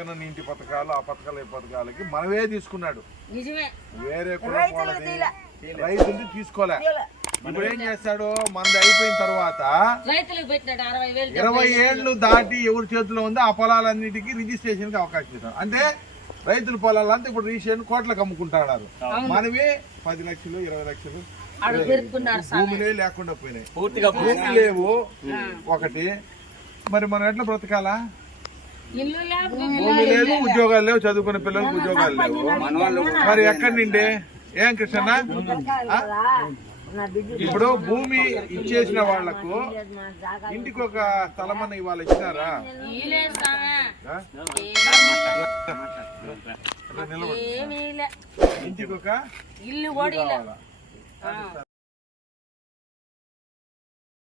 ఇంటి పథకాలు ఆ పథకాలు ఈ పథకాలకి మనమే తీసుకున్నాడు. నిజమే. వేరే రైతులు తీసుకోలే. ఇప్పుడు ఏం చేస్తాడు? మనది అయిపోయిన తర్వాత ఇరవై ఏళ్ళు దాటి ఎవరి చేతిలో ఉందో ఆ పొలాలన్నిటికీ రిజిస్ట్రేషన్కి అవకాశం ఇస్తాం అంటే రైతుల పొలాలంతా ఇప్పుడు రిజిస్ట్రేషన్ కోట్లకు అమ్ముకుంటున్నారు. మనవి పది లక్షలు ఇరవై లక్షలు భూములే లేకుండా పోయినాయి. పూర్తిగా భూమి లేవు. ఒకటి. మరి మనం ఎట్లా బ్రతకాలా? ఇల్లు లేదు ఉద్యోగాలు లేవు చదువుకునే పిల్లలకు ఉద్యోగాలు లేవు. మరి ఎక్కడి నుండి? ఏం కృష్ణ ఇప్పుడు భూమి ఇచ్చేసిన వాళ్ళకు ఇంటికి ఒక స్థలమన్న ఇవాళ ఇచ్చినారా? ఇంటికి ఒక ఇల్లు కూడా?